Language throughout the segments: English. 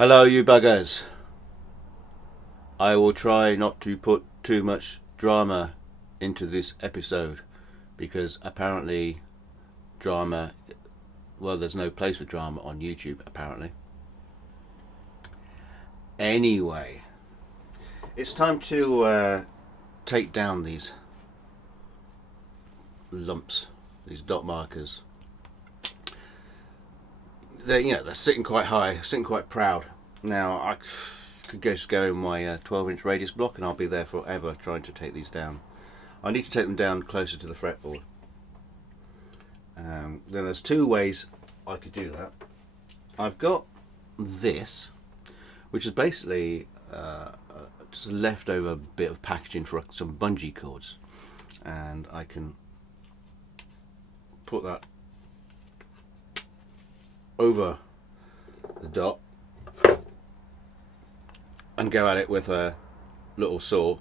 Hello you buggers. I will try not to put too much drama into this episode because apparently drama, well, there's no place for drama on YouTube apparently. Anyway, it's time to take down these lumps, these dot markers. They're sitting quite high, sitting quite proud. Now I could just go in my 12-inch radius block and I'll be there forever trying to take these down. I need to take them down closer to the fretboard. Then there's two ways I could do that. I've got this, which is basically just a leftover bit of packaging for some bungee cords, and I can put that over the dot and go at it with a little saw,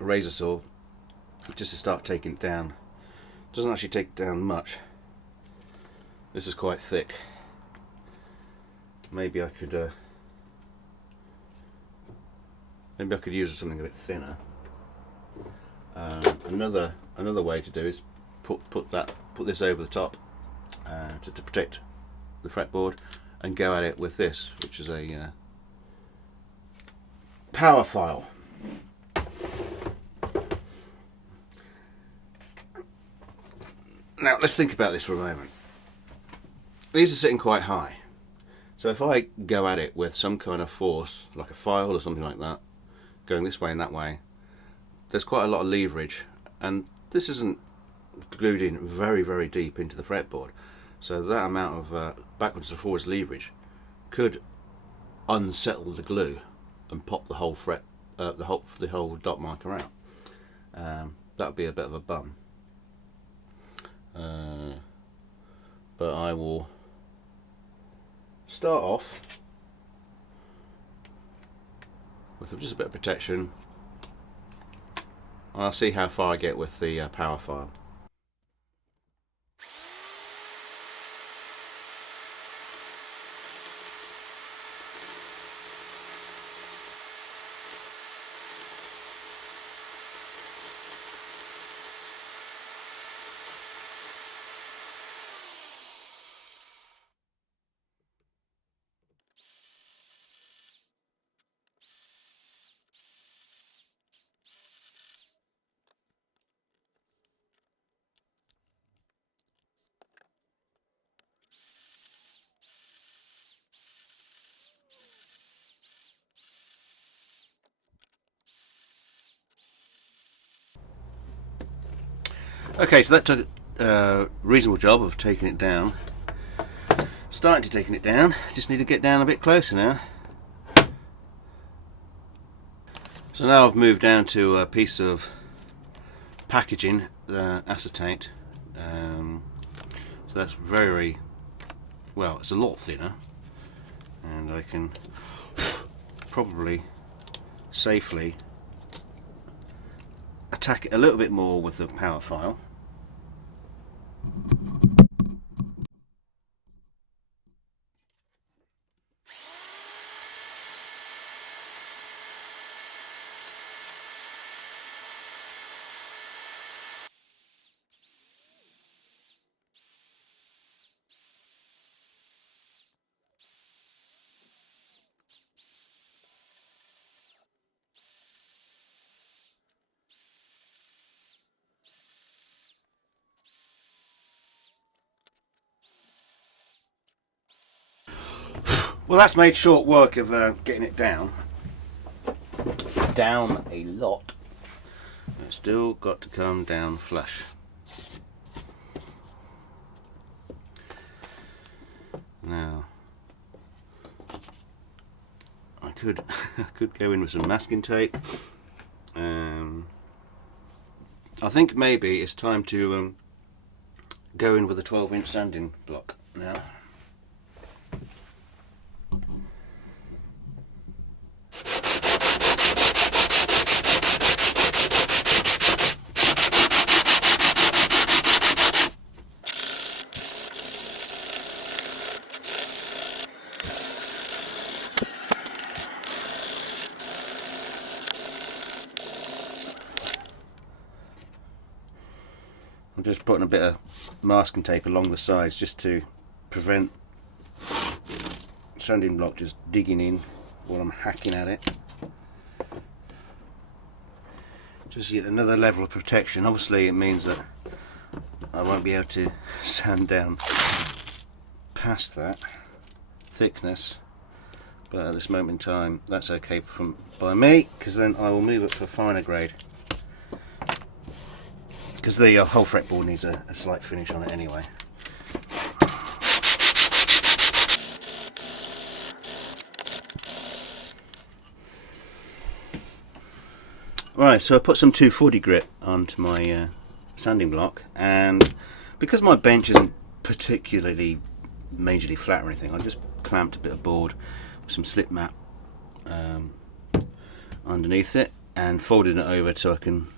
a razor saw, just to start taking it down. Doesn't actually take down much. This is quite thick. Maybe I could use something a bit thinner. Another way to do is put this over the top to protect the fretboard, and go at it with this, which is a power file. Now let's think about this for a moment. These are sitting quite high, so if I go at it with some kind of force, like a file or something like that, going this way and that way, there's quite a lot of leverage, and this isn't glued in very, very deep into the fretboard, so that amount of backwards and forwards leverage could unsettle the glue and pop the whole the whole dot marker out. That would be a bit of a bum. But I will start off with just a bit of protection, and I'll see how far I get with the power file. Okay, so that took a reasonable job of taking it down. Starting to taking it down, just need to get down a bit closer now. So now I've moved down to a piece of packaging, acetate. So that's very well, it's a lot thinner, and I can probably safely attack it a little bit more with the power file. Well, that's made short work of getting it down a lot. It's still got to come down flush. Now, I could go in with some masking tape. I think maybe it's time to go in with a 12-inch sanding block now. I'm just putting a bit of masking tape along the sides just to prevent sanding block just digging in while I'm hacking at it. Just yet another level of protection. Obviously it means that I won't be able to sand down past that thickness, but at this moment in time that's okay by me, because then I will move it for finer grade, because the whole fretboard needs a slight finish on it anyway. Right, so I put some 240 grit onto my sanding block, and because my bench isn't particularly majorly flat or anything, I just clamped a bit of board with some slip mat underneath it and folded it over so I can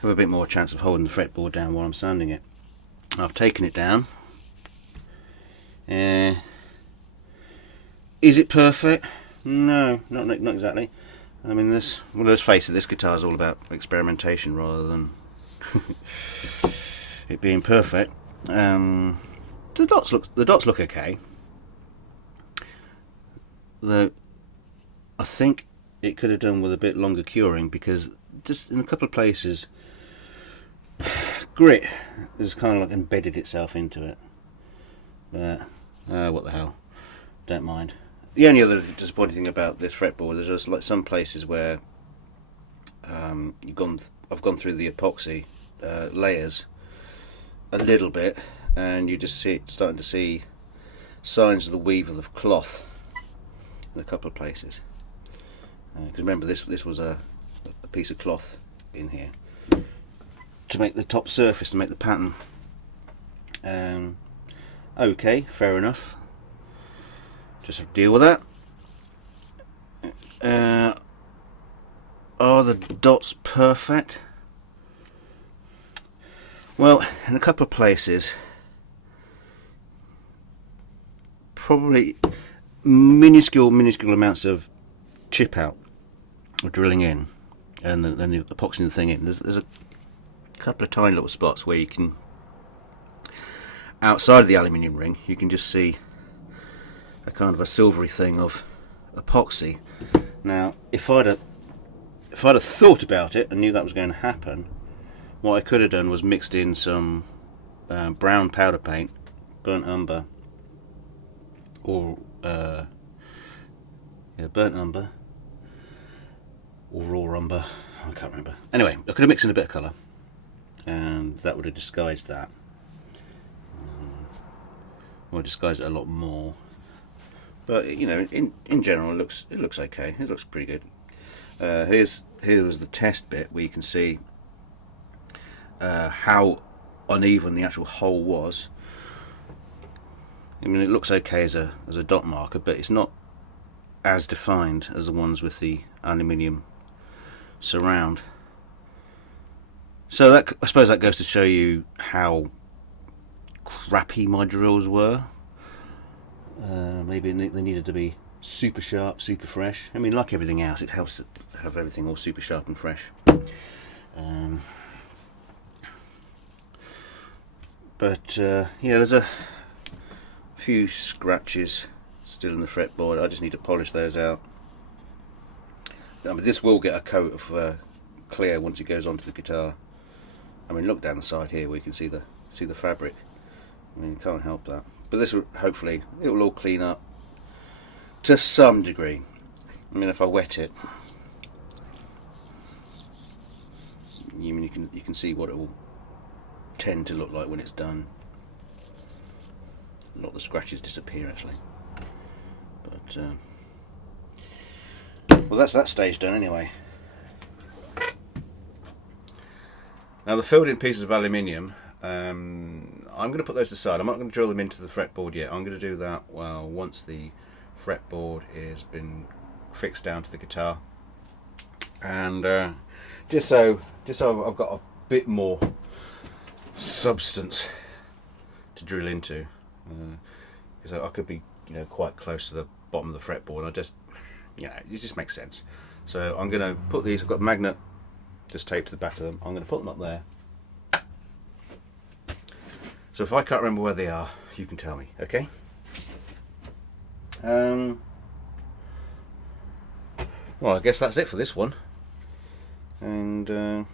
have a bit more chance of holding the fretboard down while I'm sanding it. I've taken it down. Is it perfect? No, not exactly. I mean, well, let's face it, this guitar is all about experimentation rather than it being perfect. The dots look okay, though I think it could have done with a bit longer curing, because just in a couple of places grit has kind of like embedded itself into it. But what the hell, don't mind. The only other disappointing thing about this fretboard is just like some places where I've gone through the epoxy layers a little bit, and you just starting to see signs of the weave of the cloth in a couple of places. Because remember, this was a piece of cloth in here to make the top surface, to make the pattern. Okay, fair enough. Just have to deal with that. Are the dots perfect? Well, in a couple of places, probably minuscule amounts of chip out or drilling in, and then the epoxying the thing in. There's a couple of tiny little spots where you can, outside of the aluminium ring, you can just see a kind of a silvery thing of epoxy. Now, if I'd have thought about it and knew that was going to happen, what I could have done was mixed in some brown powder paint, burnt umber, or burnt umber, or raw umber. I can't remember. Anyway, I could have mixed in a bit of colour, and that would have disguised that, or disguised it a lot more. But you know, in general, it looks okay. It looks pretty good. Here was the test bit where you can see how uneven the actual hole was. I mean, it looks okay as a dot marker, but it's not as defined as the ones with the aluminium surround. So that, I suppose that goes to show you how crappy my drills were. Maybe they needed to be super sharp, super fresh. I mean, like everything else, it helps to have everything all super sharp and fresh. But yeah, there's a few scratches still in the fretboard. I just need to polish those out. I mean, this will get a coat of clear once it goes onto the guitar. I mean, look down the side here where you can see the fabric. I mean, you can't help that. But this will, hopefully, it will all clean up to some degree. I mean, if I wet it, you can see what it will tend to look like when it's done. Not the scratches disappear actually. But well, that's that stage done anyway. Now the filled in pieces of aluminium, I'm going to put those aside. I'm not going to drill them into the fretboard yet. I'm going to do that once the fretboard has been fixed down to the guitar, and just so I've got a bit more substance to drill into, because I could be quite close to the bottom of the fretboard. It just makes sense. So I'm going to put these. I've got a magnet just taped to the back of them. I'm going to put them up there, So if I can't remember where they are, you can tell me, okay? Well, I guess that's it for this one. And I'll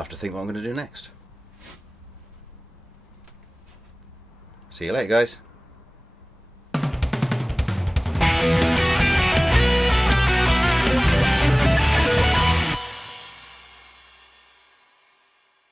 have to think what I'm going to do next. See you later, guys.